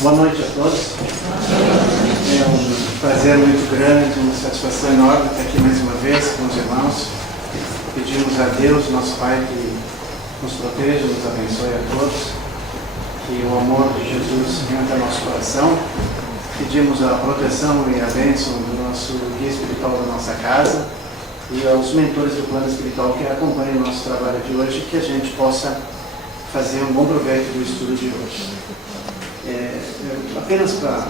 Boa noite a todos. É um prazer muito grande, uma satisfação enorme estar aqui mais uma vez com os irmãos. Pedimos a Deus, nosso Pai, que nos proteja, nos abençoe a todos, que o amor de Jesus entre ao nosso coração. Pedimos a proteção e a bênção do nosso guia espiritual da nossa casa e aos mentores do plano espiritual que acompanham o nosso trabalho de hoje, que a gente possa fazer um bom proveito do estudo de hoje. Apenas para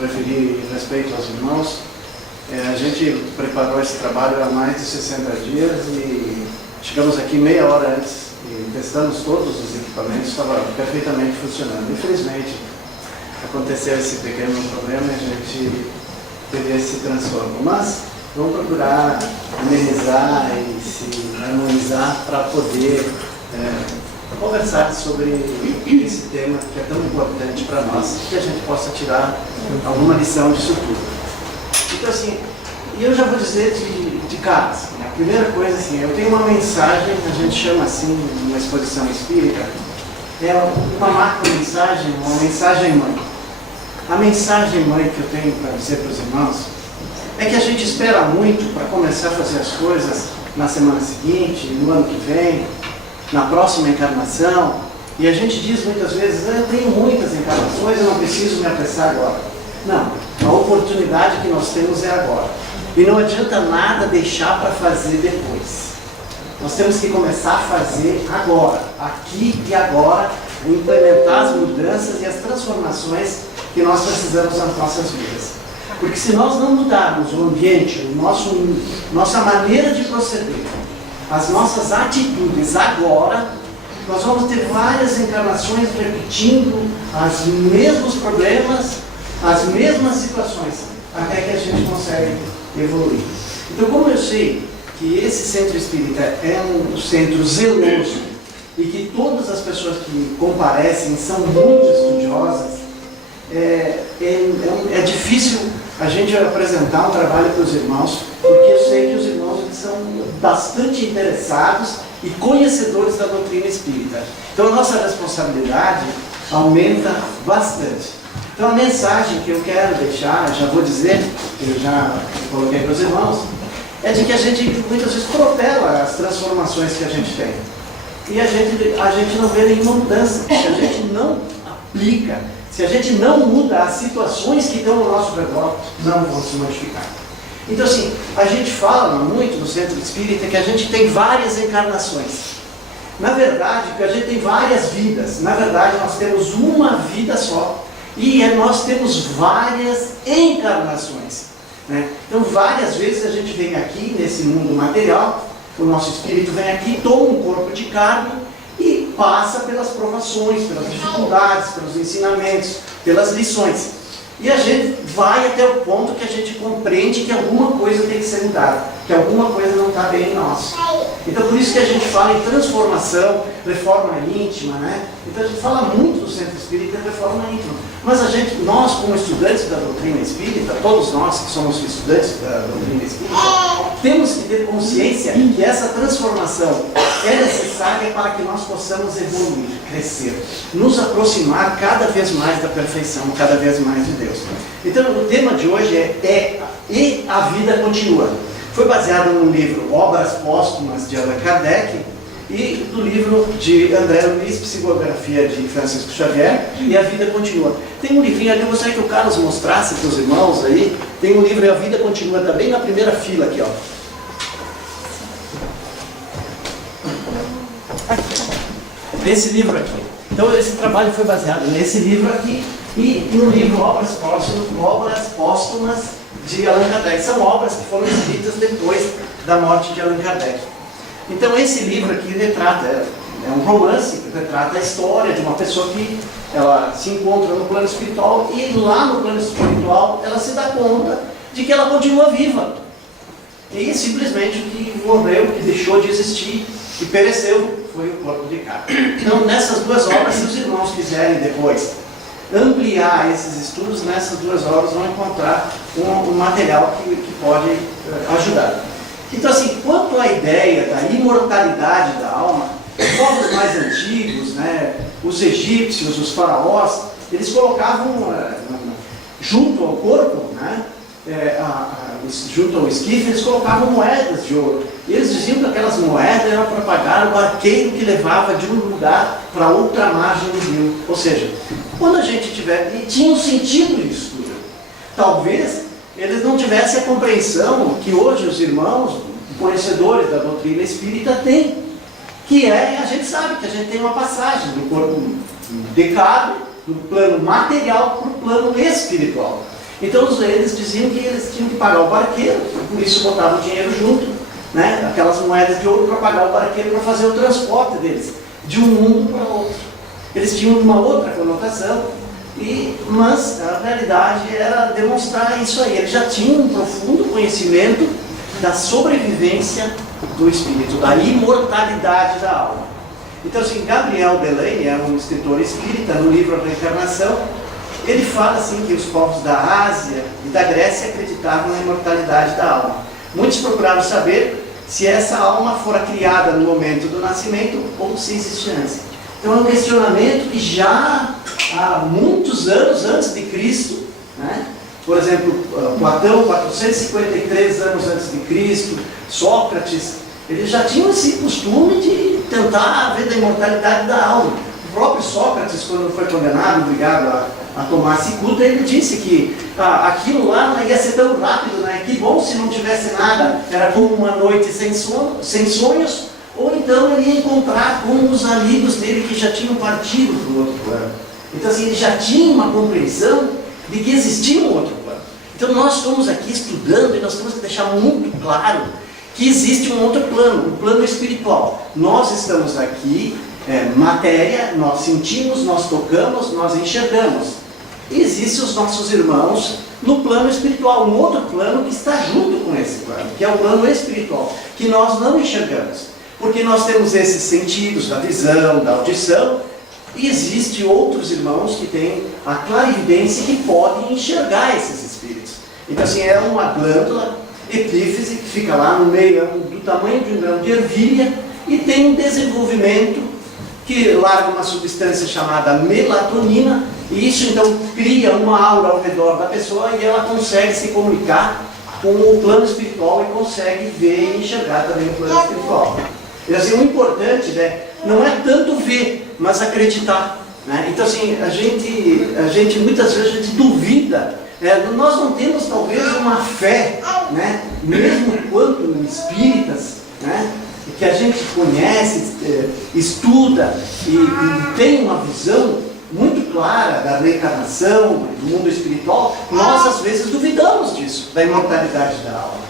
referir respeito aos irmãos, a gente preparou esse trabalho há mais de 60 dias e chegamos aqui meia hora antes e testamos todos os equipamentos, estava perfeitamente funcionando. Infelizmente, aconteceu esse pequeno problema e a gente teve esse transtorno, mas vamos procurar amenizar e se harmonizar para poder conversar sobre esse tema que é tão importante para nós, que a gente possa tirar alguma lição disso tudo. Então, assim, eu já vou dizer de cara, assim, a primeira coisa, assim, eu tenho uma mensagem, a gente chama assim, uma exposição espírita, é uma macro-mensagem, uma mensagem-mãe. A mensagem-mãe que eu tenho para dizer para os irmãos é que a gente espera muito para começar a fazer as coisas na semana seguinte, no ano que vem, na próxima encarnação, e a gente diz muitas vezes, eu tenho muitas encarnações, eu não preciso me apressar agora. Não, a oportunidade que nós temos é agora. E não adianta nada deixar para fazer depois. Nós temos que começar a fazer agora, aqui e agora, implementar as mudanças e as transformações que nós precisamos nas nossas vidas. Porque se nós não mudarmos o ambiente, nossa maneira de proceder, as nossas atitudes agora, nós vamos ter várias encarnações repetindo os mesmos problemas, as mesmas situações, até que a gente consegue evoluir. Então, como eu sei que esse centro espírita é um centro zeloso e que todas as pessoas que comparecem são muito estudiosas, é difícil a gente apresentar um trabalho para os irmãos, porque eu sei que os irmãos são bastante interessados e conhecedores da doutrina espírita. Então a nossa responsabilidade aumenta bastante. Então a mensagem que eu quero deixar, já vou dizer, que eu já coloquei para os irmãos, é de que a gente muitas vezes protela as transformações que a gente tem. E a gente não vê nenhuma mudança, se a gente não aplica, se a gente não muda as situações que estão ao nosso redor, não vão se modificar. Então, assim, a gente fala muito no centro espírita que a gente tem várias encarnações. Na verdade, que a gente tem várias vidas. Na verdade, nós temos uma vida só. E nós temos várias encarnações, né? Então, várias vezes a gente vem aqui nesse mundo material, o nosso espírito vem aqui, toma um corpo de carne e passa pelas provações, pelas dificuldades, pelos ensinamentos, pelas lições. E a gente vai até o ponto que a gente compreende que alguma coisa tem que ser mudada, que alguma coisa não está bem em nós. Então, por isso que a gente fala em transformação, reforma íntima, né? Então, a gente fala muito do centro espírita de reforma íntima. Mas nós, como estudantes da doutrina espírita, todos nós que somos estudantes da doutrina espírita, temos que ter consciência que essa transformação é necessária para que nós possamos evoluir, crescer, nos aproximar cada vez mais da perfeição, cada vez mais de Deus. Então, o tema de hoje é E a Vida Continua. Foi baseado no livro Obras Póstumas de Allan Kardec e do livro de André Luiz, Psicografia de Francisco Xavier, e A Vida Continua. Tem um livrinho ali, eu gostaria que o Carlos mostrasse para os irmãos aí. Tem um livro, A Vida Continua, está bem na primeira fila aqui, ó. Esse livro aqui. Então, esse trabalho foi baseado nesse livro aqui e no livro Obras Póstumas de Allan Kardec. São obras que foram escritas depois da morte de Allan Kardec. Então, esse livro aqui retrata, é um romance que retrata a história de uma pessoa que ela se encontra no plano espiritual e lá no plano espiritual ela se dá conta de que ela continua viva. E simplesmente o que morreu, o que deixou de existir e pereceu foi o corpo de carne. Então, nessas duas obras, se os irmãos quiserem depois ampliar esses estudos, nessas duas obras vão encontrar um material que pode ajudar. Então, assim, quanto à ideia da imortalidade da alma, os povos mais antigos, né, os egípcios, os faraós, eles colocavam junto ao corpo, né, junto ao esquife, eles colocavam moedas de ouro. E eles diziam que aquelas moedas eram para pagar o barqueiro que levava de um lugar para outra margem do rio. Ou seja, quando a gente tiver... E tinha um sentido isso tudo. Talvez eles não tivessem a compreensão que hoje os irmãos conhecedores da doutrina espírita têm. Que a gente sabe que a gente tem uma passagem do corpo decado, do plano material para o plano espiritual. Então eles diziam que eles tinham que pagar o barqueiro, por isso botavam o dinheiro junto, né? Aquelas moedas de ouro para pagar o barqueiro para fazer o transporte deles, de um mundo para outro. Eles tinham uma outra conotação, mas a realidade era demonstrar isso aí. Eles já tinham um profundo conhecimento da sobrevivência do espírito, da imortalidade da alma. Então, assim, Gabriel Delaney é um escritor espírita, no livro A Reencarnação, ele fala assim que os povos da Ásia e da Grécia acreditavam na imortalidade da alma. Muitos procuraram saber se essa alma fora criada no momento do nascimento ou se existe antes. Então é um questionamento que já há muitos anos antes de Cristo, né? Por exemplo, Platão, 453 anos antes de Cristo, Sócrates, eles já tinham esse costume de tentar ver da imortalidade da alma. O próprio Sócrates, quando foi condenado, obrigado a tomar cicuta, ele disse que aquilo lá não ia ser tão rápido, né? Que bom se não tivesse nada, era como uma noite sem sonhos, ou então ele ia encontrar com os amigos dele que já tinham partido para o outro plano. Então assim, ele já tinha uma compreensão de que existia um outro plano. Então nós estamos aqui estudando e nós temos que deixar muito claro que existe um outro plano, um plano espiritual. Nós estamos aqui, matéria, nós sentimos, nós tocamos, nós enxergamos. E existem os nossos irmãos no plano espiritual, um outro plano que está junto com esse plano, que é o plano espiritual, que nós não enxergamos. Porque nós temos esses sentidos da visão, da audição, e existem outros irmãos que têm a clarividência que podem enxergar esses espíritos. Então assim, é uma glândula epífise que fica lá no meio, do tamanho de um grão de ervilha, e tem um desenvolvimento que larga uma substância chamada melatonina, e isso então cria uma aura ao redor da pessoa e ela consegue se comunicar com o plano espiritual e consegue ver e enxergar também o plano espiritual. E assim, o importante, né, não é tanto ver, mas acreditar, né? Então assim, a gente muitas vezes a gente duvida, nós não temos talvez uma fé, né, mesmo quanto espíritas, né, que a gente conhece, estuda e tem uma visão muito clara da reencarnação, do mundo espiritual, nós às vezes duvidamos disso, da imortalidade da alma.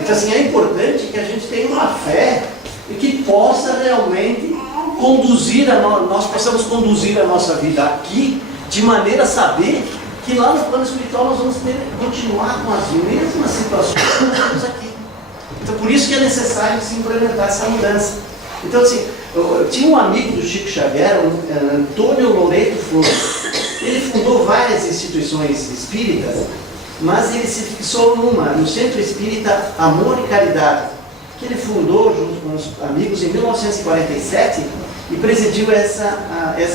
Então assim, é importante que a gente tenha uma fé e que possa realmente conduzir, nós possamos conduzir a nossa vida aqui, de maneira a saber que lá no plano espiritual nós vamos continuar com as mesmas situações que nós temos aqui. Então por isso que é necessário se implementar essa mudança. Então assim, eu tinha um amigo do Chico Xavier, Antônio Loreto Flores. Ele fundou várias instituições espíritas, mas ele se fixou no Centro Espírita Amor e Caridade, que ele fundou junto com os amigos em 1947 e presidiu essa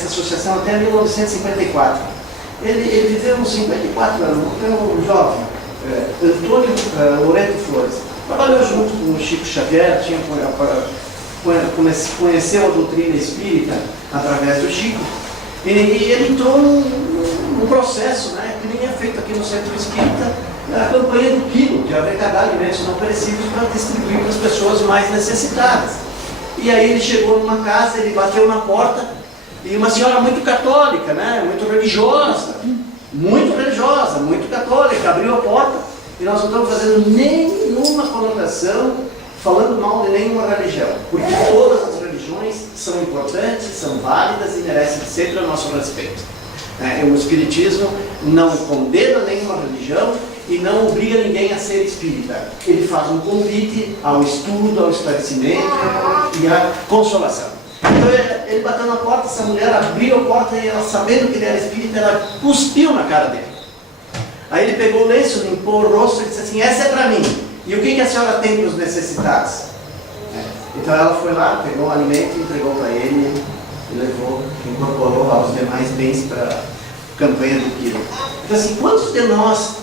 associação até 1954. Ele viveu uns 54 anos, morreu um jovem, Antônio Loreto Flores. Trabalhou junto com o Chico Xavier, conheceu a doutrina espírita através do Chico, e ele entrou num processo, né, que nem é feito aqui no Centro Espírita, a campanha do quilo, de arrecadar alimentos não perecíveis para distribuir para as pessoas mais necessitadas. E aí ele chegou numa casa, ele bateu na porta, e uma senhora muito católica, né, muito religiosa, muito católica, abriu a porta, e nós não estamos fazendo nenhuma conotação, falando mal de nenhuma religião, porque todas as religiões são importantes, são válidas e merecem sempre o nosso respeito. O Espiritismo não condena nenhuma religião e não obriga ninguém a ser espírita. Ele faz um convite ao estudo, ao esclarecimento e à consolação. Então ele bateu na porta, essa mulher abriu a porta e ela, sabendo que ele era espírita, ela cuspiu na cara dele. Aí ele pegou o lenço, limpou o rosto e disse assim: essa é para mim. E o que a senhora tem para os necessitados? Então ela foi lá, pegou o alimento, entregou para ele e levou, incorporou aos demais bens campanha do quilo. Então assim, quantos de nós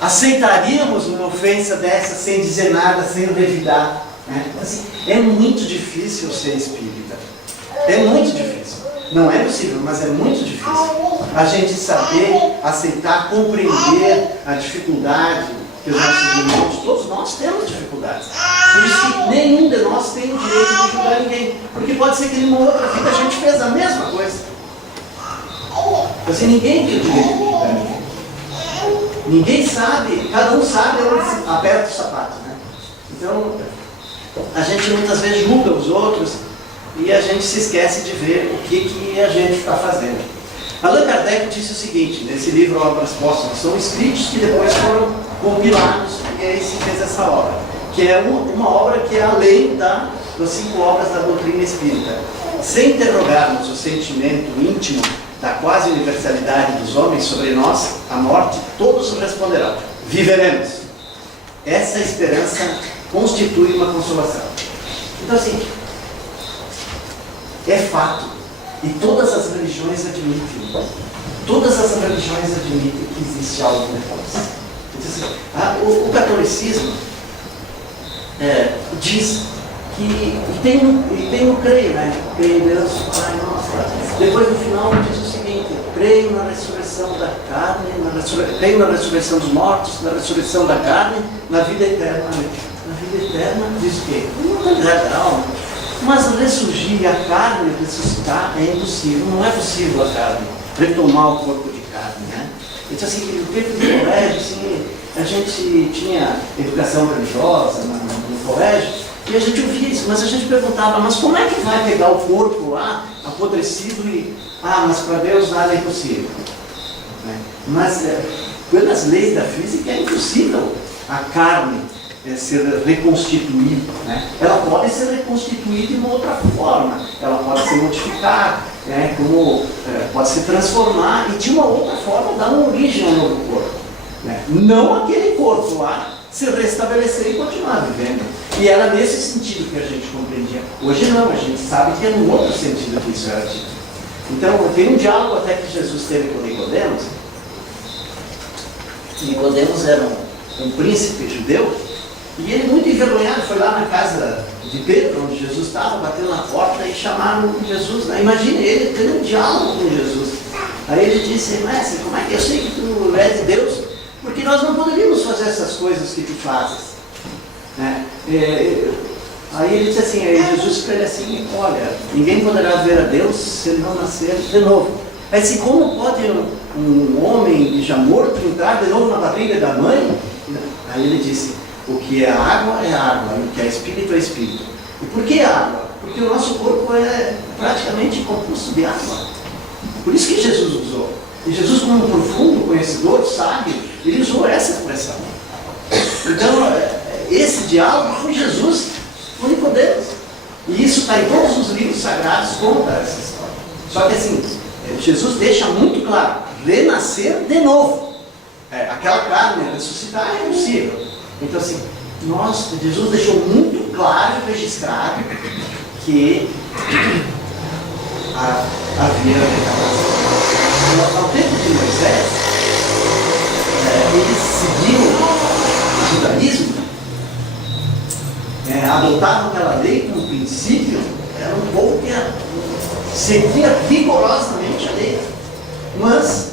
aceitaríamos uma ofensa dessa sem dizer nada, sem revidar? Né? Assim, é muito difícil ser espírita. É muito difícil. Não é possível, mas é muito difícil a gente saber, aceitar, compreender a dificuldade que os nossos irmãos, todos nós temos dificuldades. Por isso que nenhum de nós tem o direito de julgar ninguém. Porque pode ser que em uma outra vida a gente fez a mesma coisa. Assim, ninguém tem o direito de julgar ninguém. Ninguém sabe, cada um sabe onde aperta o sapato, né? Então, a gente muitas vezes julga os outros e a gente se esquece de ver o que a gente está fazendo. Allan Kardec disse o seguinte, nesse livro Obras Póstumas, são escritos que depois foram compilados, e aí se fez essa obra, que é uma obra que é além das 5 obras da doutrina espírita. Sem interrogarmos o sentimento íntimo da quase universalidade dos homens sobre nós, a morte, todos responderão: viveremos. Essa esperança constitui uma consolação. Então assim, é fato, e todas as religiões admitem, todas as religiões admitem que existe algo depois. O catolicismo diz que, e tem o creio, né? Creio em Deus, Pai Nosso. Depois no final diz o seguinte: creio na ressurreição da carne, creio na ressurreição dos mortos, na ressurreição da carne, na vida eterna. Na vida eterna diz o quê? Imortalidade da alma. Mas ressurgir a carne, ressuscitar, é impossível. Não é possível a carne retomar o corpo de carne, né? Então assim, no tempo do colégio, assim, a gente tinha educação religiosa no colégio, e a gente ouvia isso, mas a gente perguntava: mas como é que vai pegar o corpo lá, apodrecido, e mas para Deus nada é impossível, né? Mas pelas leis da física é impossível a carne ser reconstituída, né? Ela pode ser reconstituída de uma outra forma, ela pode se modificar, né? Pode se transformar e de uma outra forma dar uma origem ao novo corpo, né? Não aquele corpo lá se restabelecer e continuar vivendo. E era nesse sentido que a gente compreendia. Hoje não, a gente sabe que é no outro sentido que isso era dito. Então tem um diálogo até que Jesus teve com Nicodemos. Nicodemos era um príncipe judeu, e ele, muito envergonhado, foi lá na casa de Pedro, onde Jesus estava, bateu na porta e chamaram Jesus, né? Imagine ele tendo um diálogo com Jesus. Aí ele disse: mestre, como é que eu sei que tu és de Deus? Porque nós não poderíamos fazer essas coisas que tu fazes, né? Aí ele disse assim, aí Jesus disse para ele assim: olha, ninguém poderá ver a Deus se ele não nascer de novo. Aí disse: como pode um homem já morto entrar de novo na barriga da mãe? Aí ele disse: o que é água, e o que é espírito, é espírito. E por que água? Porque o nosso corpo é praticamente composto de água. Por isso que Jesus usou. E Jesus, como um profundo conhecedor, sábio, ele usou essa expressão. Então, esse diálogo foi Jesus com Nicodemos. E isso está em todos os livros sagrados, conta essa história. Só que assim, Jesus deixa muito claro: renascer de novo. Aquela carne ressuscitar é impossível. Então assim, Jesus deixou muito claro e registrado que havia reencarnação. Ao tempo de Moisés, eles seguiam o judaísmo, adotaram aquela lei como princípio, era um povo que seguia rigorosamente a lei. Mas,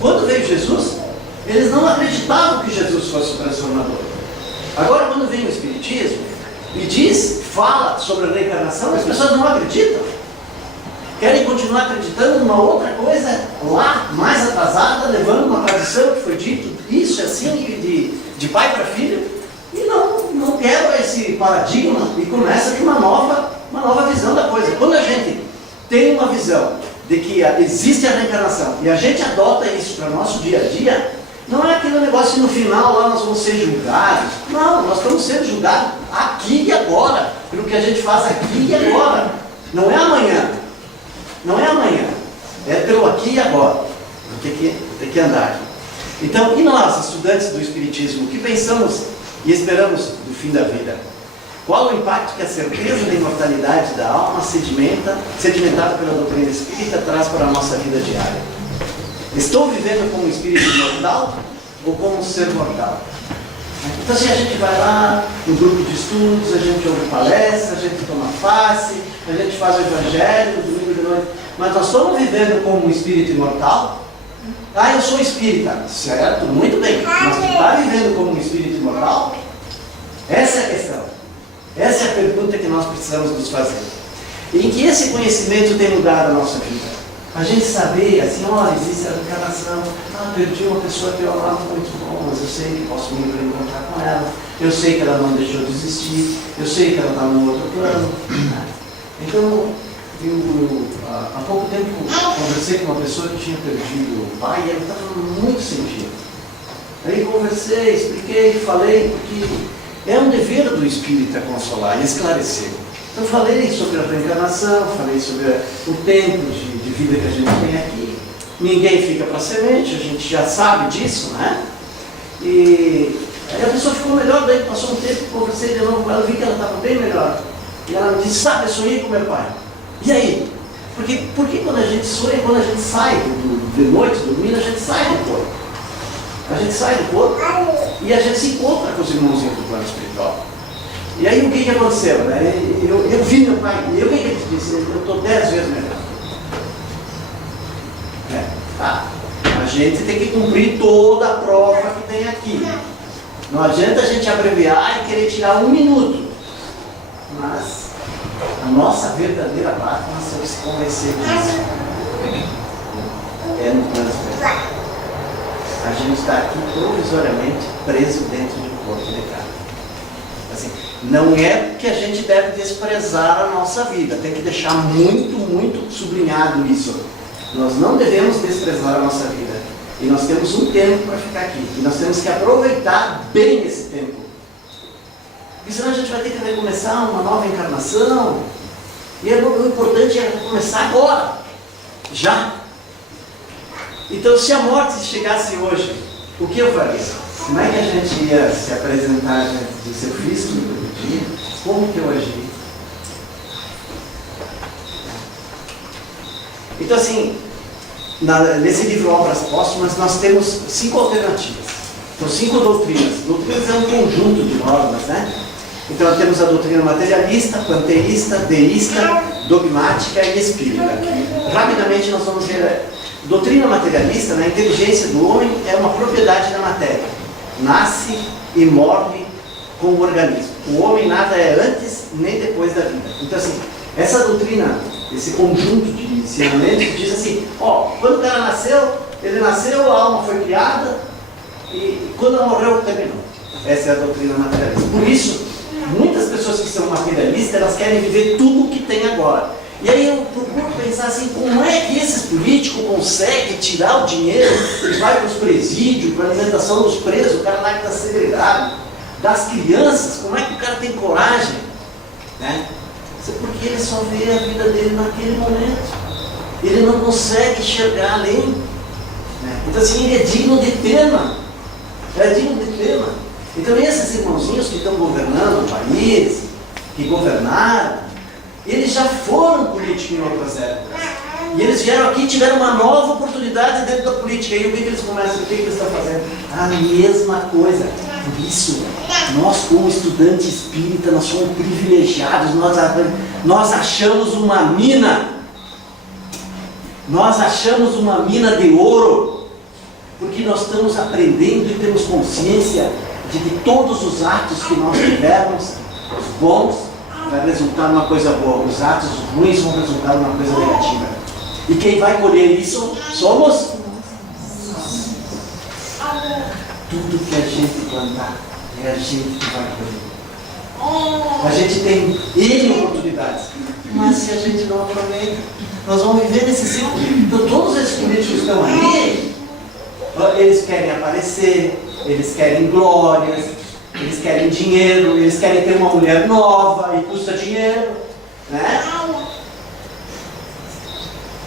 quando veio Jesus, eles não acreditavam que Jesus fosse o transformador. Agora, quando vem o Espiritismo e fala sobre a reencarnação, as pessoas não acreditam. Querem continuar acreditando numa outra coisa lá, mais atrasada, levando uma tradição que foi dito isso assim, de pai para filho, e não quebra esse paradigma e começa de uma nova visão da coisa. Quando a gente tem uma visão de que existe a reencarnação e a gente adota isso para o nosso dia a dia, não é aquele negócio que no final lá nós vamos ser julgados. Não, nós estamos sendo julgados aqui e agora, pelo que a gente faz aqui e agora. Não é amanhã. Não é amanhã. É pelo aqui e agora. Tem que andar aqui. Então, e nós, estudantes do Espiritismo, o que pensamos e esperamos do fim da vida? Qual o impacto que a certeza da imortalidade da alma sedimentada pela doutrina espírita traz para a nossa vida diária? Estou vivendo como um espírito mortal ou como um ser mortal? Então, assim, a gente vai lá no grupo de estudos, a gente ouve palestras, a gente toma face, a gente faz o evangelho, domingo de noite, mas nós estamos vivendo como um espírito imortal? Ah, eu sou espírita. Certo, muito bem. Mas tu está vivendo como um espírito imortal? Essa é a questão. Essa é a pergunta que nós precisamos nos fazer. E em que esse conhecimento tem mudado a nossa vida? A gente saber, assim, olha, existe a reencarnação, perdi uma pessoa que eu amava muito bom, mas eu sei que posso me encontrar com ela, eu sei que ela não deixou de existir, eu sei que ela está num outro plano. Então, há pouco tempo conversei com uma pessoa que tinha perdido o pai e ela estava muito sentida. Aí conversei, expliquei, falei, porque é um dever do espírita consolar e esclarecer. Então falei sobre a reencarnação, falei sobre o tempo de vida que a gente tem aqui. Ninguém fica para semente, a gente já sabe disso, né? E aí a pessoa ficou melhor, daí passou um tempo, conversei de novo com ela, vi que ela estava bem melhor. E ela me disse, sabe, eu sonhei com meu pai. E aí? Porque quando a gente sonha, quando a gente sai de noite, dormindo, a gente sai do corpo. A gente sai do corpo e a gente se encontra com os irmãozinhos do plano espiritual. E aí o que aconteceu? Né? Eu vi meu pai, e o que ele disse? Eu estou 10 vezes melhor. A gente tem que cumprir toda a prova que tem aqui. Não adianta a gente abreviar e querer tirar 1 minuto. Mas a nossa verdadeira pátria, nós temos que se convencer disso. É no plano espiritual. A gente está aqui provisoriamente preso dentro de um corpo de carne. Assim, não é que a gente deve desprezar a nossa vida, tem que deixar muito, muito sublinhado isso. Nós não devemos desprezar a nossa vida. E nós temos um tempo para ficar aqui. E nós temos que aproveitar bem esse tempo. Porque senão a gente vai ter que recomeçar uma nova encarnação. E o importante é começar agora. Já. Então, se a morte chegasse hoje, o que eu faria? Como é que a gente ia se apresentar diante de seu Cristo no dia? Como que eu agiria? Então, assim, nesse livro Obras Póstumas, nós temos 5 alternativas. Então, 5 doutrinas. Doutrinas é um conjunto de normas, né? Então, nós temos a doutrina materialista, panteísta, deísta, dogmática e espírita. Rapidamente, nós vamos ver. Doutrina materialista, na inteligência do homem, é uma propriedade da matéria. Nasce e morre com o organismo. O homem nada é antes nem depois da vida. Então, assim, essa doutrina, esse conjunto de ensinamentos, diz assim, quando o cara nasceu, ele nasceu, a alma foi criada, e quando ela morreu, terminou. Essa é a doutrina materialista. Por isso, muitas pessoas que são materialistas, elas querem viver tudo o que tem agora. E aí eu procuro pensar assim, como é que esses políticos conseguem tirar o dinheiro que vai para os presídios, para a alimentação dos presos, o cara lá que está segregado, das crianças, como é que o cara tem coragem? Né? Porque ele só vê a vida dele naquele momento. Ele não consegue enxergar além. Né? Então assim, ele é digno de pena. É digno de pena. Então esses irmãozinhos que estão governando o país, que governaram, eles já foram políticos em outras épocas. E eles vieram aqui e tiveram uma nova oportunidade dentro da política. E o que eles começam? O que eles estão fazendo? A mesma coisa. Por isso, nós como estudantes espírita, nós somos privilegiados. Nós achamos uma mina. Nós achamos uma mina de ouro. Porque nós estamos aprendendo e temos consciência de que todos os atos que nós tivermos, os bons, vai resultar numa coisa boa, os atos ruins vão resultar numa coisa negativa. E quem vai colher isso somos tudo que a gente plantar é a gente que vai colher. A gente tem N oportunidades, mas se a gente não aproveita, nós vamos viver nesse ciclo. Então todos esses políticos que estão ali, eles querem aparecer, eles querem glórias, eles querem dinheiro, eles querem ter uma mulher nova e custa dinheiro, né?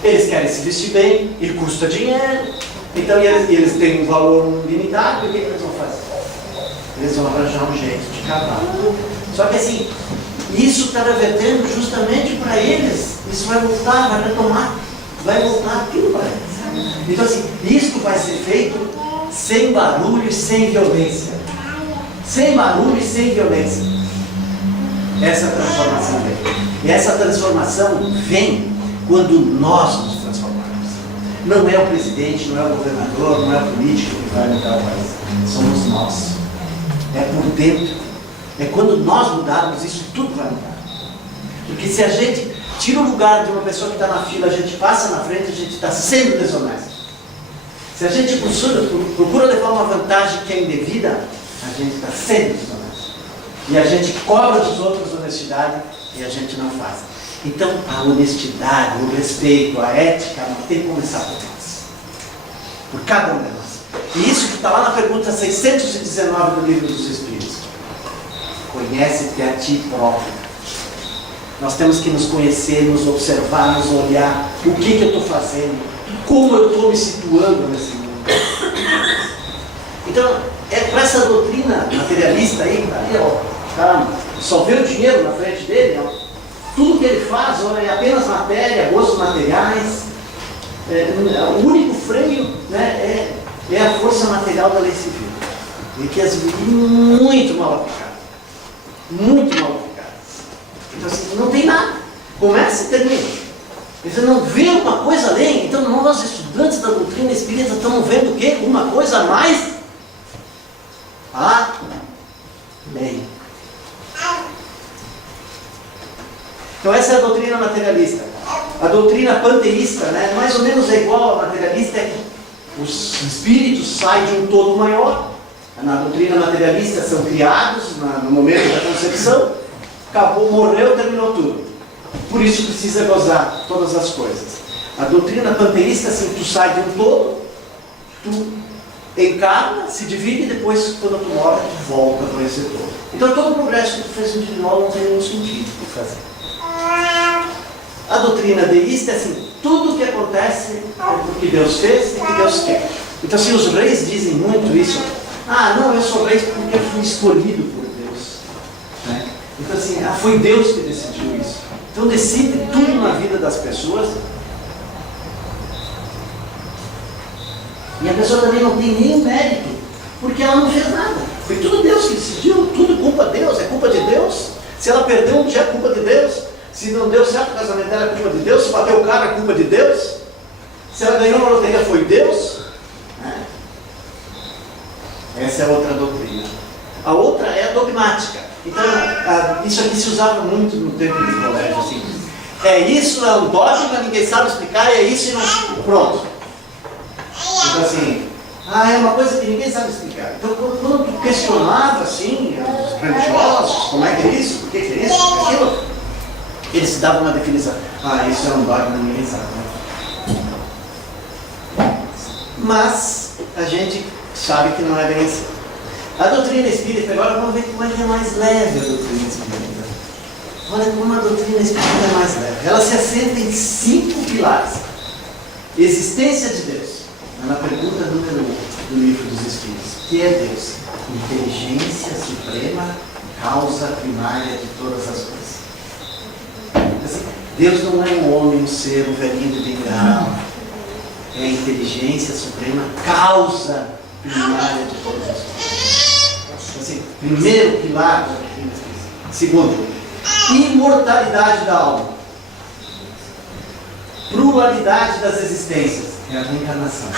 Eles querem se vestir bem e custa dinheiro. Então eles têm um valor limitado, e o que eles vão fazer? Eles vão arranjar um jeito de cavalo. Só que assim, isso está revertendo justamente para eles. Isso vai voltar, vai retomar, vai voltar aquilo para eles. Então assim, isso vai ser feito sem barulho e sem violência. Sem barulho e sem violência. Essa transformação vem. E essa transformação vem quando nós nos transformamos. Não é o presidente, não é o governador, não é o político que vai mudar o país. Somos nós. É por dentro. É quando nós mudarmos, isso tudo vai mudar. Porque se a gente tira o lugar de uma pessoa que está na fila, a gente passa na frente, a gente está sendo desonesto. Se a gente procura levar uma vantagem que é indevida, a gente está sendo desonesto. E a gente cobra dos outros honestidade e a gente não faz. Então a honestidade, o respeito, a ética tem que começar por nós. Por cada um de nós. E isso que está lá na pergunta 619 do Livro dos Espíritos. Conhece-te a ti próprio. Nós temos que nos conhecer, nos observar, nos olhar. O que eu estou fazendo? Como eu estou me situando nesse mundo? Então, é para essa doutrina materialista aí, só vê o dinheiro na frente dele, ó. Tudo que ele faz é apenas matéria, gostos materiais. O único freio, né, é a força material da lei civil. E que é muito mal aplicada. Muito mal aplicada. Então assim, não tem nada. Começa e termina. Você não vê uma coisa além. Então nós, estudantes da doutrina espírita, estamos vendo o quê? Uma coisa a mais além. Então essa é a doutrina materialista. A doutrina panteísta, né, mais ou menos é igual à materialista, é que os espíritos saem de um todo maior. Na doutrina materialista são criados no momento da concepção, acabou, morreu, terminou tudo. Por isso precisa gozar todas as coisas. A doutrina panteísta, assim, tu sai de um todo, tu encarna, se divide e depois, quando tu morre, tu volta para esse todo. Então todo o progresso que tu fez individual não tem nenhum sentido por fazer. A doutrina deísta é assim, tudo o que acontece é porque Deus fez e que Deus quer. Então assim, os reis dizem muito isso. Não, eu sou rei porque eu fui escolhido por Deus. Né? Então assim, foi Deus que decidiu isso. Então decide tudo na vida das pessoas. E a pessoa também não tem nenhum mérito, porque ela não fez nada. Foi tudo Deus que decidiu, tudo culpa de Deus, é culpa de Deus. Se ela perdeu um dia, é culpa de Deus. Se não deu certo o casamento dela, é culpa de Deus. Se bateu o cara, é culpa de Deus. Se ela ganhou uma loteria, foi Deus. Né? Essa é outra doutrina. A outra é a dogmática. Então, isso aqui se usava muito no tempo de colégio. Assim. Isso é um dogma, ninguém sabe explicar, é isso e não... Pronto. Então assim, é uma coisa que ninguém sabe explicar. Então quando tu questionava assim, os religiosos, como é que é isso, por que é isso, por que é aquilo, eles davam uma definição. Isso é um dogma, ninguém sabe. Né? Mas a gente sabe que não é bem assim. A doutrina espírita, agora vamos ver como é que é mais leve a doutrina espírita. Olha como a doutrina espírita é mais leve. Ela se assenta em 5 pilares. Existência de Deus. Na pergunta número 1 do Livro dos Espíritos, que é Deus? Inteligência suprema, causa primária de todas as coisas. Assim, Deus não é um homem, um ser, um velhinho de bengala. É a inteligência suprema, causa primária de todas as coisas. Assim, primeiro pilar da doutrina espírita. Segundo, imortalidade da alma. Pluralidade das existências. É a reencarnação.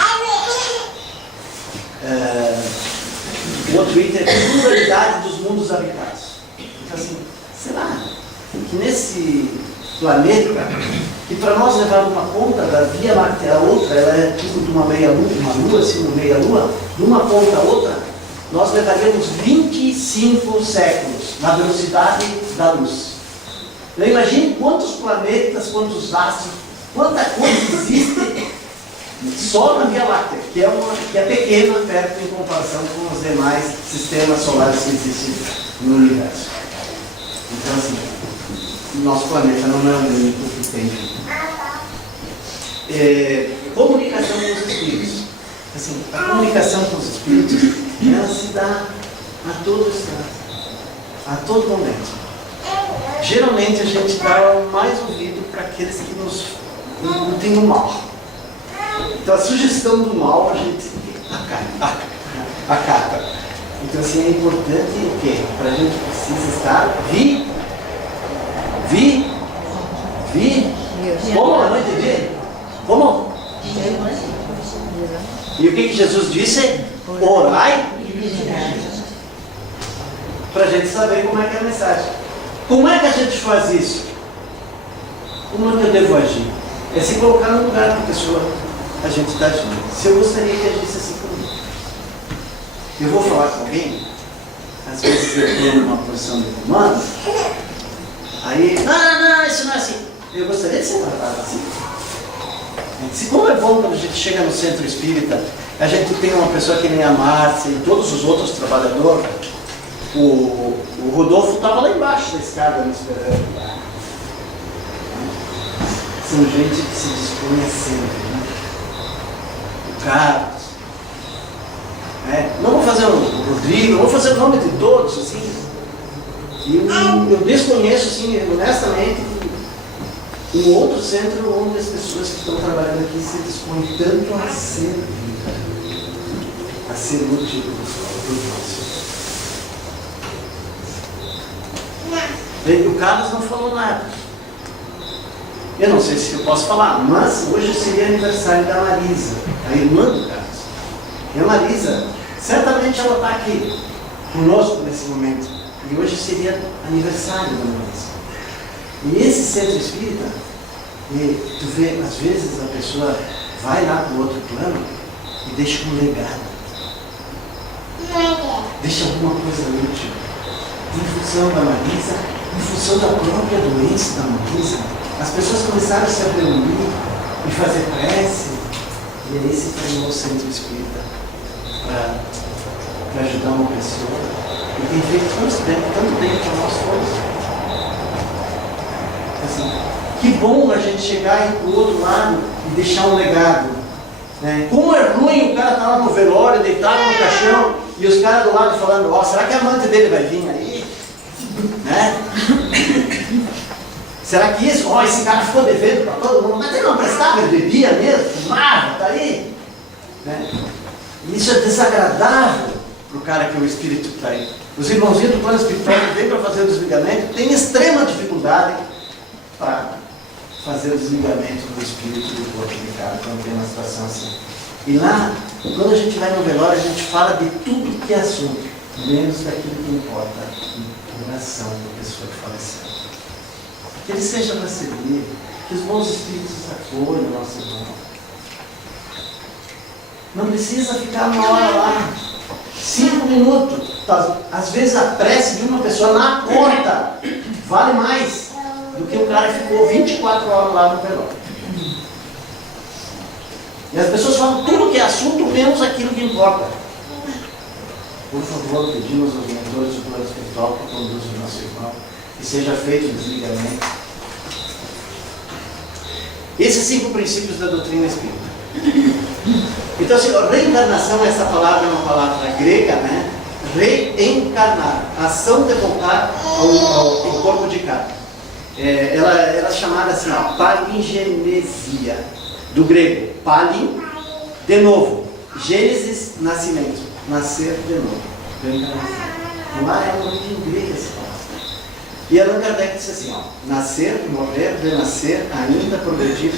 O outro item é a pluralidade dos mundos habitados. Então assim, será que nesse planeta, que para nós levar uma ponta da Via Láctea a outra, ela é tipo de uma meia-lua, uma lua assim, uma meia-lua, de uma ponta a outra, nós levaríamos 25 séculos na velocidade da luz. Eu imagino quantos planetas, quantos astros, quanta coisa existe só na Via Láctea, que é pequena perto em comparação com os demais sistemas solares que existem no universo. Então assim, nosso planeta não é o único que tem vida. Comunicação com os espíritos. Assim, a comunicação com os espíritos, ela se dá a todo instante, a todo momento. Geralmente a gente dá mais ouvido para aqueles que nos têm o mal. Então a sugestão do mal a gente acata. Então assim, é importante o quê? Para a gente precisa estar como a noite de? Como? E o que Jesus disse? Orai. Para a gente saber como é que é a mensagem. Como é que a gente faz isso? Como é que eu devo agir? É se colocar no lugar que a pessoa a gente está agindo. Se eu gostaria que agisse assim comigo. Eu vou falar com alguém, às vezes eu estou numa posição de comando, aí, não, isso não é assim. Eu gostaria de ser tratado assim. Se como é bom quando a gente chega no centro espírita, a gente tem uma pessoa que nem a Márcia e todos os outros trabalhadores. O Rodolfo estava lá embaixo da escada me esperando. São gente que se dispõe a sempre, né? O Carlos. Não vou fazer o Rodrigo, não vou fazer o nome de todos, assim. E eu desconheço, assim, honestamente, um outro centro onde as pessoas que estão trabalhando aqui se dispõem tanto a servir, a ser útil do próximo. O Carlos não falou nada. Eu não sei se eu posso falar, mas hoje seria aniversário da Marisa, a irmã do Carlos. E a Marisa, certamente ela está aqui conosco nesse momento. E hoje seria aniversário da Marisa. E esse centro espírita, tu vê, às vezes a pessoa vai lá para o outro plano e deixa um legado. Deixa alguma coisa útil. Em função da Marisa, em função da própria doença da Marisa, as pessoas começaram a se reunir e fazer prece. E aí se tornou o centro espírita para ajudar uma pessoa. E tem feito tanto bem para nós todos. Assim, que bom a gente chegar para o outro lado e deixar um legado. Né? Como é ruim o cara estar lá no velório, deitado no caixão, e os caras do lado falando, será que a amante dele vai vir aí? Né? Será que isso? Esse cara ficou devendo para todo mundo, mas ele não prestava, ele bebia mesmo, fumava, está aí. Né? Isso é desagradável para o cara que é o espírito que está aí. Os irmãozinhos do plano espiritual que vêm para fazer o desligamento têm extrema dificuldade para fazer o desligamento do espírito do corpo de cada quando tem uma situação assim. E lá, quando a gente vai no velório, a gente fala de tudo que é assunto, menos daquilo que importa, a oração da pessoa que faleceu. Que ele seja recebido, que os bons espíritos acolham o nosso irmão. Não precisa ficar uma hora lá, 5 minutos. Às vezes a prece de uma pessoa na porta vale mais do que o cara que ficou 24 horas lá no velório. E as pessoas falam tudo que é assunto, menos aquilo que importa. Por favor, pedimos aos mentores do plano espiritual que conduzam o nosso irmão, que seja feito o desligamento. Esses 5 princípios da doutrina espírita. Então, assim, reencarnação, essa palavra é uma palavra grega, né? Reencarnar, ação de voltar ao corpo de carne. Ela é chamada assim, palingenesia, do grego, palin, de novo, gênesis, nascimento, nascer de novo, reencarnação. Lá é uma origem grega essa palavra. E Allan Kardec disse assim, nascer, morrer, renascer, ainda progredir,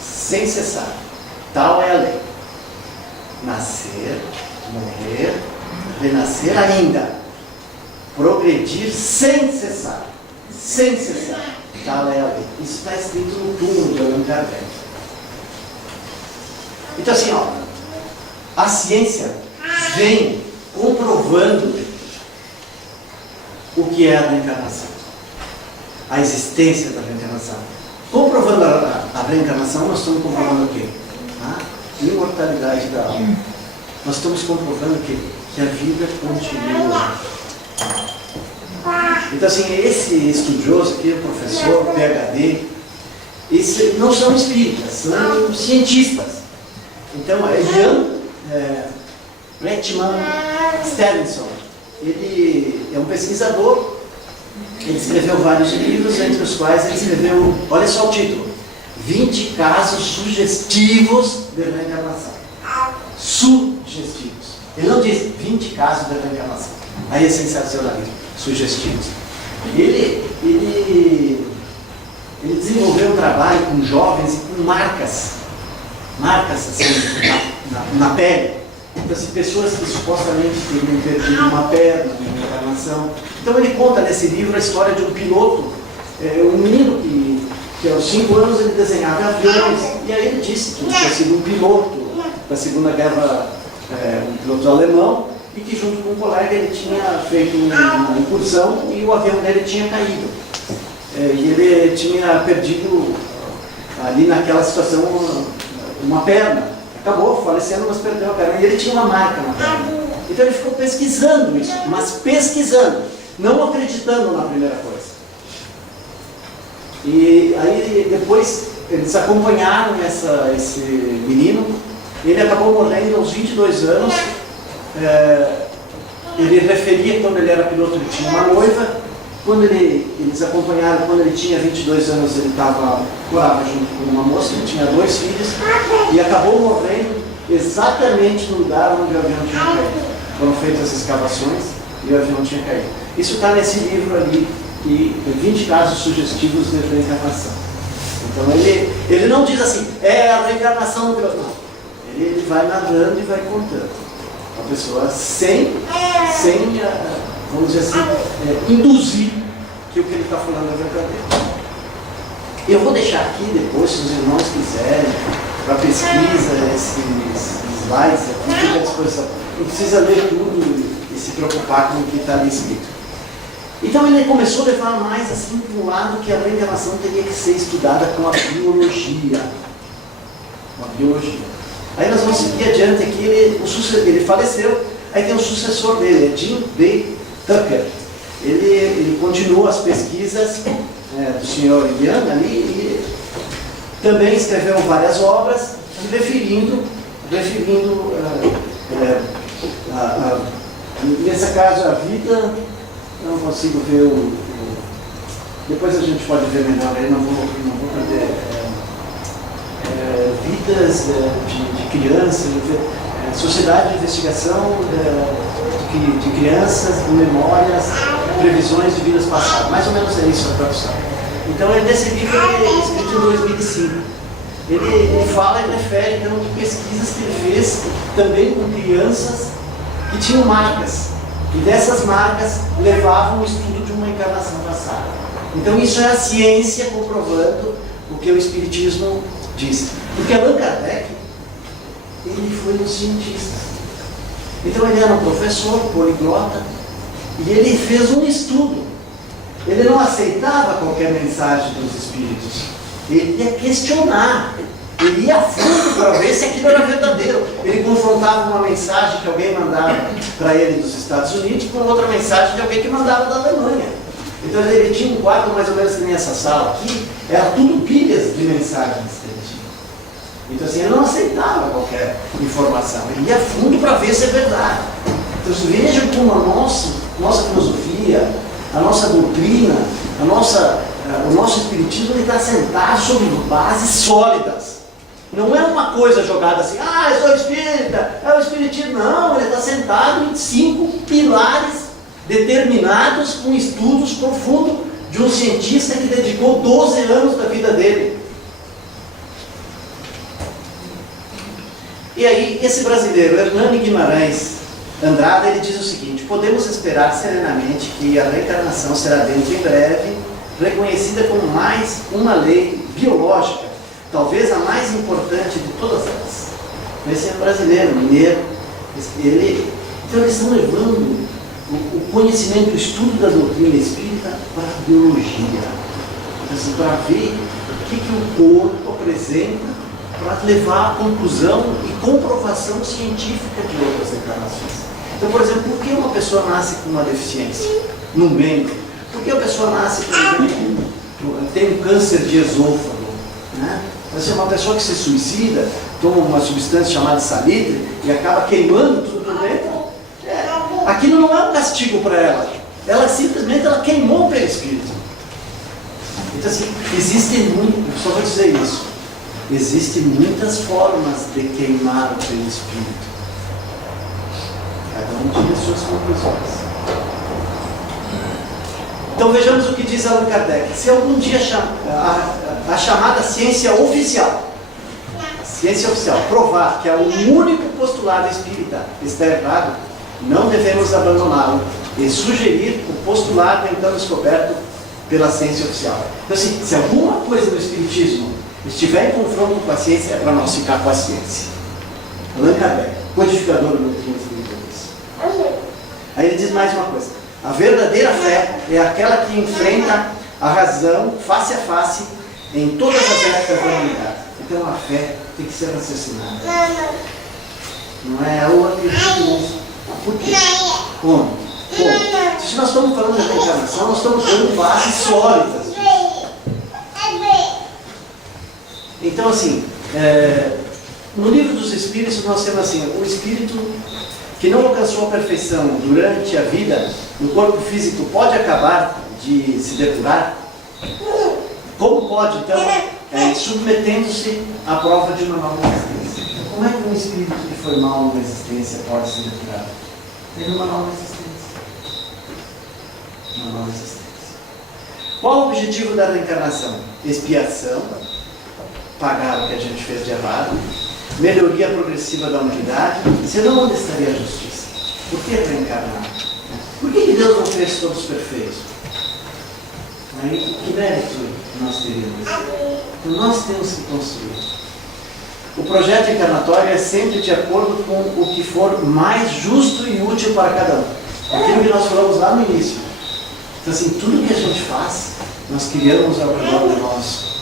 sem cessar, tal é a lei. Nascer, morrer, renascer ainda, progredir sem cessar. Sem cessar, tal é a lei. Isso está escrito no túmulo de Allan Kardec. Então assim, a ciência vem comprovando o que é a reencarnação, a existência da reencarnação. Comprovando a reencarnação, nós estamos comprovando o quê? A imortalidade da alma. Nós estamos comprovando que a vida continua. Então assim, esse estudioso aqui, o professor, PhD, esses não são espíritas, são cientistas. Então, Jan Bretman Stevenson, ele é um pesquisador, ele escreveu vários livros, entre os quais ele escreveu, olha só o título, 20 casos sugestivos de reencarnação. Sugestivos. Ele não diz 20 casos de reencarnação. Aí é sensacionalismo. Sugestivos. Ele desenvolveu um trabalho com jovens e com marcas assim, na pele. Então, assim, pessoas que supostamente teriam perdido uma perna na reencarnação. Então ele conta nesse livro a história de um piloto, um menino que aos 5 anos ele desenhava aviões, e aí ele disse que tinha sido um piloto da Segunda Guerra, um piloto alemão, e que junto com um colega ele tinha feito uma incursão e o avião dele tinha caído. E ele tinha perdido ali naquela situação uma perna. Acabou falecendo, mas perdeu a perna. E ele tinha uma marca na perna. Então ele ficou pesquisando isso, mas pesquisando, não acreditando na primeira coisa. E aí depois eles acompanharam esse menino. Ele acabou morrendo aos 22 anos. Ele referia que quando ele era piloto ele tinha uma noiva. Quando eles acompanharam, quando ele tinha 22 anos, ele morava junto com uma moça, ele tinha 2 filhos, e acabou morrendo exatamente no lugar onde o avião tinha caído. Foram feitas as escavações e o avião tinha caído. Isso está nesse livro ali, 20 casos sugestivos de reencarnação. Então ele não diz assim, é a reencarnação do piloto. Não. Ele vai narrando e vai contando. A pessoa sem vamos dizer assim, induzir que o que ele está falando é verdadeiro. Eu vou deixar aqui depois, se os irmãos quiserem, para pesquisa, esses slides aqui, fica à disposição. Não precisa ler tudo e se preocupar com o que está ali escrito. Então ele começou a levar mais assim para um lado que a reencarnação teria que ser estudada com a biologia. Aí nós vamos seguir adiante aqui, ele faleceu, aí tem um sucessor dele, é Jim B. Tucker. Ele continuou as pesquisas do Sr. Young ali e também escreveu várias obras referindo nesse caso a vida, não consigo ver depois a gente pode ver melhor aí, não vou perder vidas de crianças, sociedade de investigação de crianças, de memórias, previsões de vidas passadas. Mais ou menos é isso a tradução. Então, nesse livro, ele escrito em 2005. Ele fala e refere então, de pesquisas que ele fez também com crianças que tinham marcas. E dessas marcas levavam o estudo de uma encarnação passada. Então, isso é a ciência comprovando o que o Espiritismo diz. Porque Allan Kardec, ele foi um cientista. Então ele era um professor, poliglota, e ele fez um estudo. Ele não aceitava qualquer mensagem dos espíritos. Ele ia questionar. Ele ia a fundo para ver se aquilo era verdadeiro. Ele confrontava uma mensagem que alguém mandava para ele dos Estados Unidos com outra mensagem de alguém que mandava da Alemanha. Então ele tinha um quadro mais ou menos que nem essa sala aqui, era tudo pilhas de mensagens. Então assim, ele não aceitava qualquer informação, ele ia a fundo para ver se é verdade. Então vejam como a nossa filosofia, a nossa doutrina, o nosso espiritismo está sentado sobre bases sólidas. Não é uma coisa jogada assim, eu sou espírita, é o espiritismo. Não, ele está sentado em 5 pilares determinados com estudos profundos de um cientista que dedicou 12 anos da vida dele. E aí, esse brasileiro, Hernani Guimarães Andrada, ele diz o seguinte: podemos esperar serenamente que a reencarnação será dentro em breve reconhecida como mais uma lei biológica, talvez a mais importante de todas elas. Esse é um brasileiro, mineiro. Então eles estão levando o conhecimento, o estudo da doutrina espírita para a biologia, assim, para ver o que o corpo apresenta, para levar à conclusão e comprovação científica de outras encarnações. Então, por exemplo, por que uma pessoa nasce com uma deficiência no membro? Por que a pessoa nasce, por exemplo, tem um câncer de esôfago? Né? Você é uma pessoa que se suicida, toma uma substância chamada salitre e acaba queimando tudo por dentro. Aquilo não é um castigo para ela. Ela simplesmente queimou o perispírito. Então, assim, existem muito, só vou dizer isso. existem muitas formas de queimar o teu espírito. Cada um tira suas conclusões. Então vejamos o que diz Allan Kardec. Se algum dia a chamada ciência oficial provar que é o único postulado espírita está errado, não devemos abandoná-lo e sugerir o postulado então descoberto pela ciência oficial. Então, assim, se alguma coisa no espiritismo estiver em confronto com a ciência, é para nós ficar com a ciência. Allan Kardec, codificador do doutrina espírita. Aí ele diz mais uma coisa: a verdadeira fé é aquela que enfrenta a razão face a face em todas as épocas da humanidade. Então a fé tem que ser raciocinada. Não é o acredito. Por quê? Como? Se nós estamos falando da reencarnação, nós estamos dando bases sólidas disso. Então, assim, no livro dos Espíritos nós temos assim: o espírito que não alcançou a perfeição durante a vida, no corpo físico, pode acabar de se depurar? Como pode, então, submetendo-se à prova de uma nova existência? Como é que um espírito que foi mal numa existência pode se depurar? Teve uma nova existência. Uma nova existência. Qual o objetivo da reencarnação? Expiação, pagar o que a gente fez de errado, melhoria progressiva da humanidade. Senão, onde estaria a justiça? Por que reencarnar? Por que Deus não fez todos perfeitos? Que mérito nós teríamos? Então, nós temos que construir. O projeto encarnatório é sempre de acordo com o que for mais justo e útil para cada um. Aquilo que nós falamos lá no início. Então, assim, tudo que a gente faz, nós criamos ao redor de nós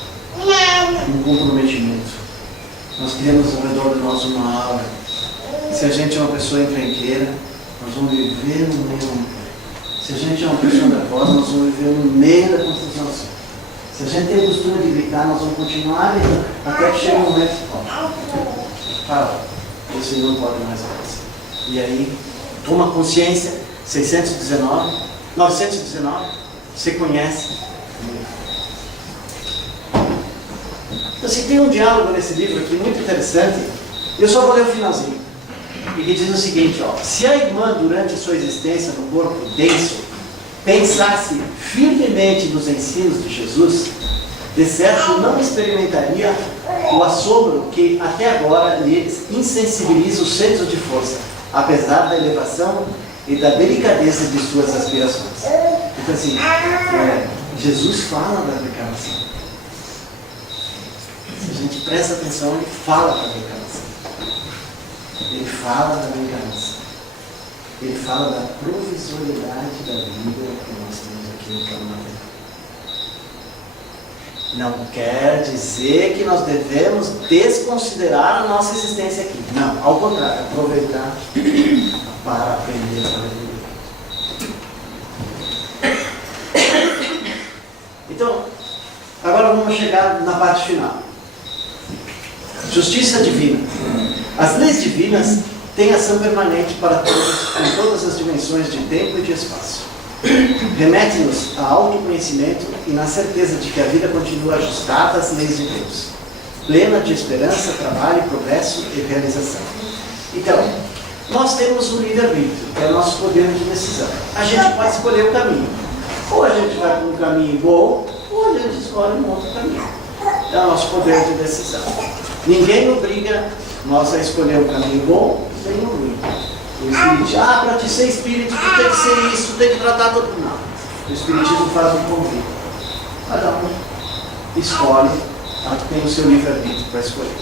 um comprometimento. Nós criamos ao redor de nós uma aura. Se a gente é uma pessoa encrenqueira, nós vamos viver no meio. Se a gente é uma pessoa nervosa, nós vamos viver no meio da confusão. Se a gente tem o costume de gritar, nós vamos continuar gritando até que chega um momento que fala, isso não pode mais acontecer. E aí, toma consciência, 919, você conhece. Então, assim, tem um diálogo nesse livro aqui muito interessante. Eu só vou ler o finalzinho. E que diz o seguinte, ó: se a irmã, durante a sua existência no corpo denso, pensasse firmemente nos ensinos de Jesus, de certo não experimentaria o assombro que até agora lhe insensibiliza o centro de força, apesar da elevação e da delicadeza de suas aspirações. Então, assim, Jesus fala da reencarnação. Se a gente presta atenção, ele fala da reencarnação. Ele fala da reencarnação. Ele fala da provisoriedade da vida que nós temos aqui no plano material. Não quer dizer que nós devemos desconsiderar a nossa existência aqui. Não, ao contrário, aproveitar para aprender a viver. Então, agora vamos chegar na parte final. Justiça divina. As leis divinas têm ação permanente para todos, em todas as dimensões de tempo e de espaço. Remete-nos a autoconhecimento e na certeza de que a vida continua ajustada às leis de Deus, plena de esperança, trabalho, progresso e realização. Então, nós temos um livre-arbítrio, que é o nosso poder de decisão. A gente pode escolher o caminho. Ou a gente vai para um caminho bom, ou a gente escolhe um outro caminho. É o nosso poder de decisão. Ninguém obriga nós a escolher um caminho bom, nem um ruim. O Espiritismo, para te ser espírito, tu tem que ser isso, tu tem que tratar todo mundo. Não. O Espiritismo faz um convite. Cada um escolhe, tem o seu livre-arbítrio para escolher.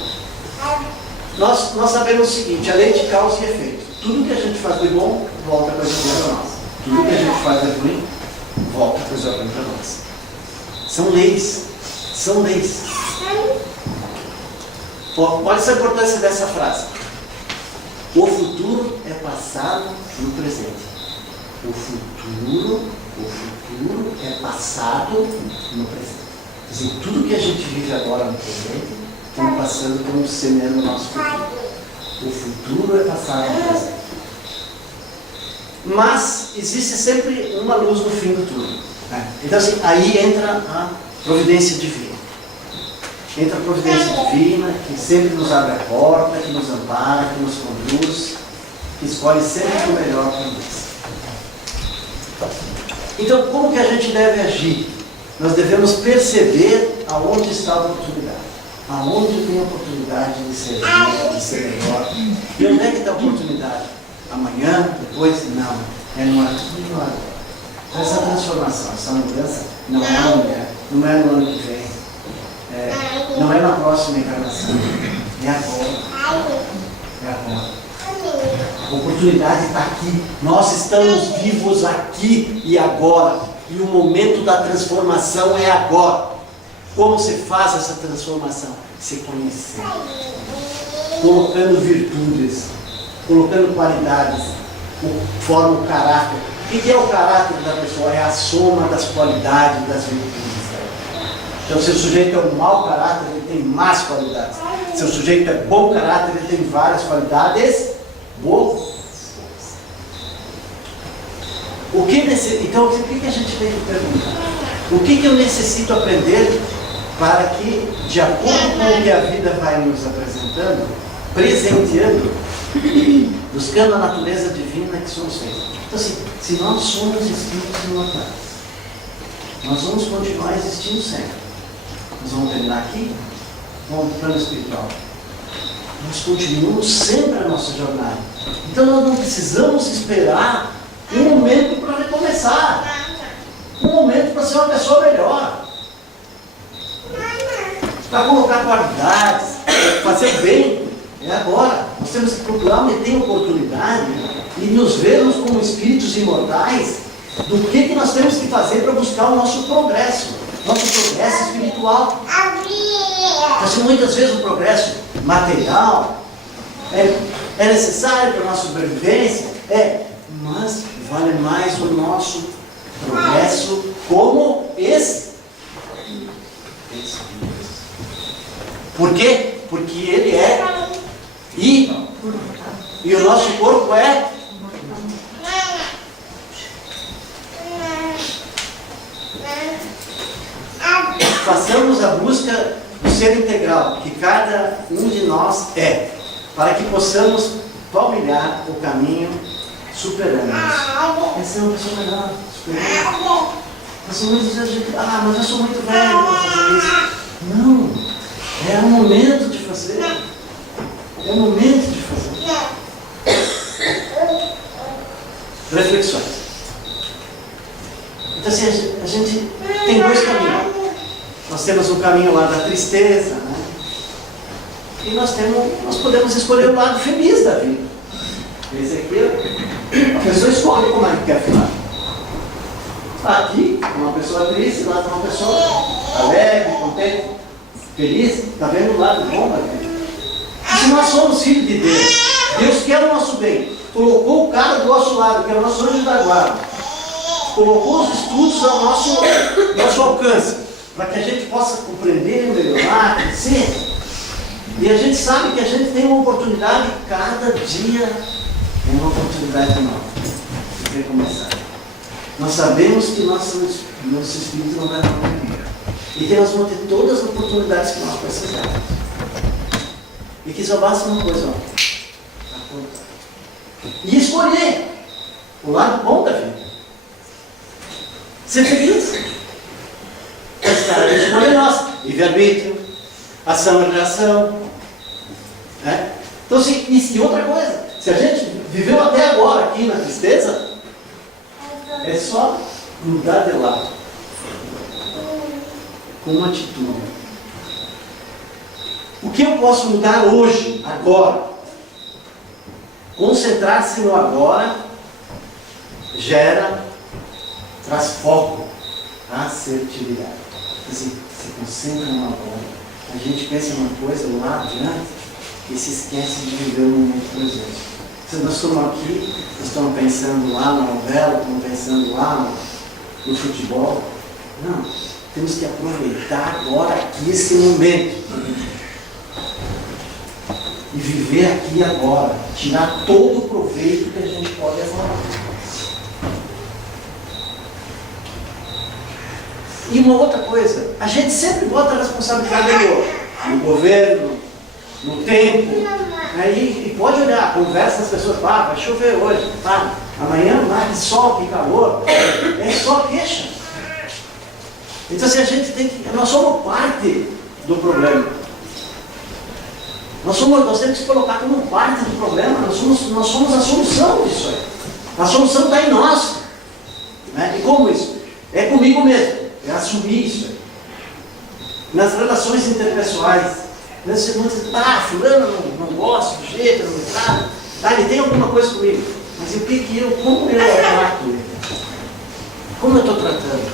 Nós sabemos o seguinte: a lei de causa e efeito. Tudo que a gente faz de bom, volta coisa boa para nós. Tudo que a gente faz de ruim, volta coisa ruim para nós. São leis. São leis. Olha essa importância dessa frase. O futuro é passado no presente. O futuro é passado no presente. Quer dizer, tudo que a gente vive agora no presente, estamos passando, estamos semeando o nosso futuro. O futuro é passado no presente. Mas existe sempre uma luz no fim do túnel. Então, assim, aí entra a providência divina. entra a providência divina, que sempre nos abre a porta, que nos ampara, que nos conduz, que escolhe sempre o melhor para nós. Então, como que a gente deve agir? Nós devemos perceber aonde está a oportunidade. Aonde tem a oportunidade de servir, de ser melhor. E onde é que está a oportunidade? Amanhã, depois? Não. É no aqui e no agora. Essa transformação, essa mudança não é amanhã, não é no ano que vem, não é na próxima encarnação. É agora. É agora. A oportunidade está aqui. Nós estamos vivos aqui e agora. E o momento da transformação é agora. Como se faz essa transformação? Se conhecendo, colocando virtudes, colocando qualidades, forma o caráter. O que é o caráter da pessoa? É a soma das qualidades das virtudes. Então, se o sujeito é um mau caráter, ele tem más qualidades. Se o sujeito é bom caráter, ele tem várias qualidades boas. Então, o que a gente tem que perguntar? O que eu necessito aprender para que, de acordo com o que a vida vai nos apresentando, presenteando, buscando a natureza divina que somos feitos? Então, assim, se nós somos espíritos imortais, nós vamos continuar existindo sempre. Nós vamos terminar aqui, vamos para o plano espiritual. Nós continuamos sempre a nossa jornada. Então, nós não precisamos esperar um momento para recomeçar. Um momento para ser uma pessoa melhor. Para colocar qualidades, fazer bem. É agora. Nós temos que procurar meter oportunidade e nos vermos como espíritos imortais do que nós temos que fazer para buscar o nosso progresso espiritual. Mas muitas vezes o progresso material é necessário para a nossa sobrevivência, mas vale mais o nosso progresso como espírito. Por quê? Porque ele é e o nosso corpo é. Façamos a busca do ser integral que cada um de nós é, para que possamos palmilhar o caminho superando-nos. Essa é uma pessoa melhor, superando. Mas muitas vezes a gente, mas eu sou muito velho para fazer isso. Não, é o momento de fazer. É o momento de fazer. Reflexões. Então assim, a gente tem dois caminhos. Nós temos o caminho lá da tristeza, né? E nós podemos escolher o lado feliz da vida. Esse aqui, a pessoa escolhe como é que quer ficar. Aqui, uma pessoa triste, lá uma pessoa alegre, contente, feliz. Está vendo o lado bom da vida? E se nós somos filhos de Deus, Deus quer o nosso bem. Colocou o cara do nosso lado, que é o nosso anjo da guarda. Colocou os estudos ao nosso alcance, para que a gente possa compreender, melhorar, crescer. E a gente sabe que a gente tem uma oportunidade, cada dia é uma oportunidade nova de recomeçar. Nós sabemos que nosso espírito não vai morrer. E que nós vamos ter todas as oportunidades que nós precisamos. E que só basta uma coisa, acordar. E escolher o lado bom da vida. Ser feliz. Essa é a escolha nossa. Livre-arbítrio, ação e reação. Né? Então, e outra coisa, se a gente viveu até agora aqui na tristeza, é só mudar de lado. Com uma atitude. O que eu posso mudar hoje, agora? Concentrar-se no agora traz foco, assertividade. Assim, se concentra no agora. A gente pensa uma coisa lá adiante e se esquece de viver o momento presente. Se nós estamos aqui, nós estamos pensando lá na novela, estamos pensando lá no futebol. Não, temos que aproveitar agora aqui esse momento. E viver aqui e agora, tirar todo o proveito que a gente pode agora. E uma outra coisa, a gente sempre bota a responsabilidade no outro. no governo, no tempo. E pode olhar, conversa com as pessoas, vai chover hoje, amanhã vai, que sol, que calor, é só queixa. Então assim, a gente tem que, nós somos parte do problema. Nós temos que se colocar como parte do problema, nós somos a solução disso aí. A solução está em nós. Né? E como isso? É comigo mesmo, é assumir isso aí. Nas relações interpessoais, você não diz, fulano não gosta do jeito, não me trata, ele tem alguma coisa comigo, mas como eu trato ele? Como eu estou tratando?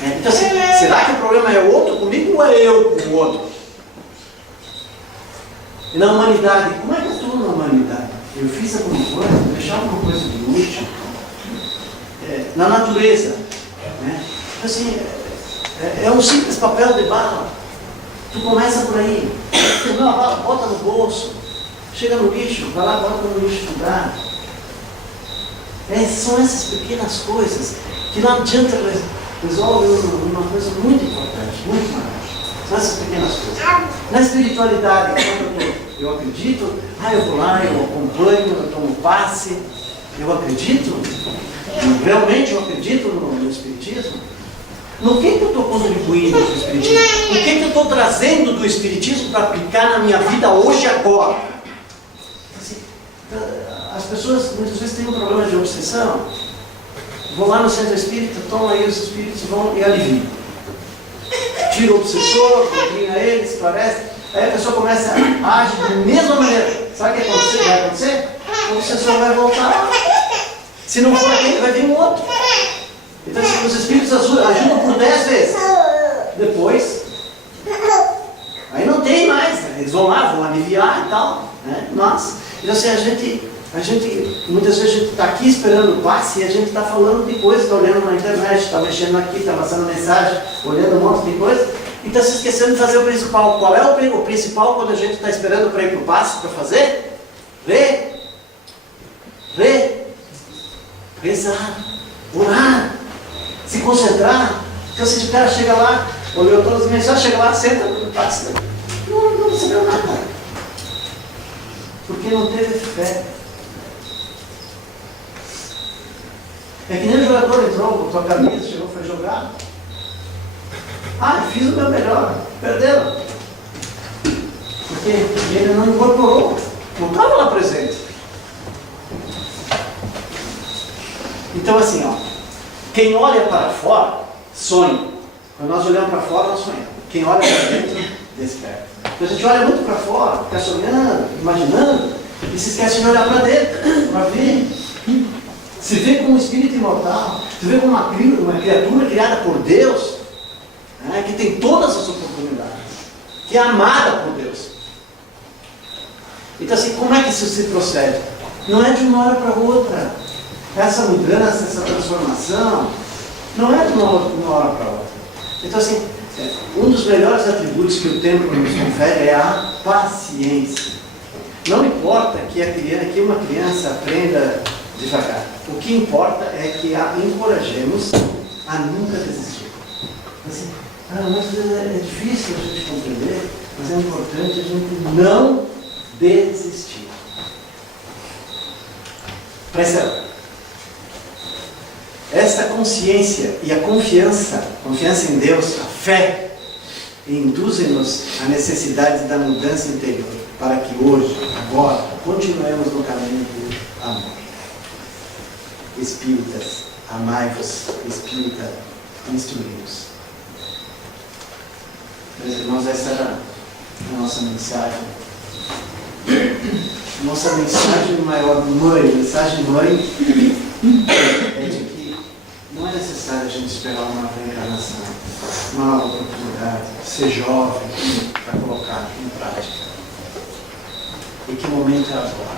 Então assim, será que o problema é o outro comigo ou é eu com o outro? E na humanidade, como é que eu estou na humanidade? Eu fiz alguma coisa, eu deixava alguma coisa de útil? Na natureza, né? Assim, é um simples papel de bala. Tu começa por aí, bota no bolso, chega no lixo, vai lá, bota no lixo do lugar. São essas pequenas coisas que não adianta resolver uma coisa muito importante, muito maior. São essas pequenas coisas. Na espiritualidade, quando eu acredito, eu vou lá, eu acompanho, eu tomo passe, eu acredito, realmente eu acredito no Espiritismo. No que eu estou contribuindo para o Espiritismo? O que eu estou trazendo do Espiritismo para aplicar na minha vida hoje e agora? Assim, as pessoas muitas vezes têm um problema de obsessão. Vão lá no centro espírita, tomam aí os espíritos, vão e aliviam. Tira o obsessor, combina ele, esclarece. Aí a pessoa começa a agir da mesma maneira. Sabe o que vai acontecer? O obsessor vai voltar. Se não for aquele, vai vir um outro. Então, se os espíritos ajudam por 10 vezes, depois, aí não tem mais, né? Eles vão lá, vão aliviar e tal, né? Mas, então assim, a gente, muitas vezes a gente está aqui esperando o passe e a gente está falando de coisas, está olhando na internet, está mexendo aqui, está passando mensagem, olhando um monte de coisa, e está se esquecendo de fazer o principal. Qual é o principal quando a gente está esperando para ir para o passe, para fazer? Rezar, orar, se concentrar. Então se o cara chega lá, olhou todas as mensagens, chega lá, senta no passe, não recebeu nada. Porque não teve fé. É que nem o jogador entrou com a tua camisa, chegou, foi jogar. Eu fiz o meu melhor, perderam. Porque ele não incorporou, não estava lá presente. Então assim, quem olha para fora, sonha. Quando nós olhamos para fora, nós sonhamos. Quem olha para dentro, desperta. Então a gente olha muito para fora, fica sonhando, imaginando, e se esquece de olhar para dentro, para ver. Se vê como um espírito imortal, se vê como uma criatura criada por Deus, né, que tem todas as oportunidades, que é amada por Deus. Então assim, como é que isso se procede? Não é de uma hora para outra. Essa mudança, essa transformação, não é de uma hora para outra. Então assim, um dos melhores atributos que o templo nos confere é a paciência. Não importa que uma criança aprenda devagar. O que importa é que a encorajemos a nunca desistir. Assim, muitas vezes é difícil a gente compreender, mas é importante a gente não desistir. Presta atenção. Esta consciência e a confiança em Deus, a fé, induzem-nos à necessidade da mudança interior, para que hoje, agora, continuemos no caminho do amor. Espíritas, amai-vos, espírita, instruí-vos. Meus irmãos, essa era a nossa mensagem. Nossa mensagem maior, mensagem mãe, é de que não é necessário a gente esperar uma nova reencarnação, uma nova oportunidade, ser jovem para colocar em prática. E que momento é agora?